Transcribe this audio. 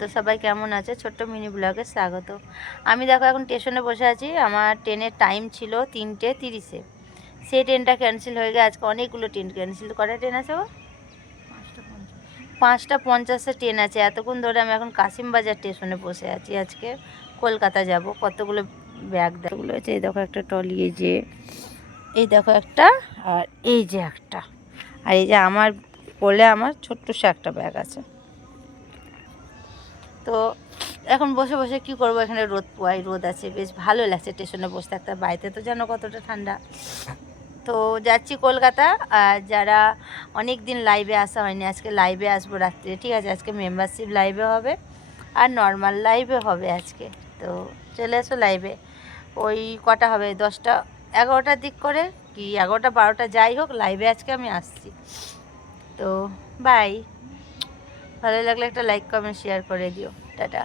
তো সবাই কেমন আছে? ছোট্ট মিনি ব্লগে স্বাগত। আমি দেখো এখন স্টেশনে বসে আছি। আমার ট্রেনের টাইম ছিল তিনটে তিরিশে। সেই ট্রেনটা ক্যান্সেল হয়ে গেছে। আজকে অনেকগুলো ট্রেন ক্যান্সেল। কটা ট্রেন আছে পাঁচটা পঞ্চাশে। ট্রেন আছে। এতক্ষণ ধরে আমি এখন কাশিমবাজার স্টেশনে বসে আছি। আজকে কলকাতা যাব। কতগুলো ব্যাগ দেখগুলো আছে এই দেখো একটা ট্রলি এই যে এই দেখো একটা আর এই যে একটা। আর এই যে আমার কোলে আমার ছোট্ট সে একটা ব্যাগ আছে। তো এখন বসে বসে কি করব? এখানে রোদ পোয়াই রোদ আছে, বেশ ভালো লাগছে। স্টেশনে বসে থাকতে, বাড়িতে তো জানো কতটা ঠান্ডা। তো যাচ্ছি কলকাতা, আর যারা অনেক দিন লাইভে আসা হয়নি, আজকে লাইভে আসব রাত্রে, ঠিক আছে? আজকে মেম্বারশিপ লাইভে হবে, আর নর্মাল লাইভে হবে আজকে। তো চলে এসো লাইভে ওই কটা হবে? দশটা এগারোটার দিক করে কি? এগারোটা, বারোটা, যাই হোক লাইভে আজকে আমি আসছি। তো বাই ভালো লাগলে একটা লাইক কমেন্ট শেয়ার করে দিও। টাটা।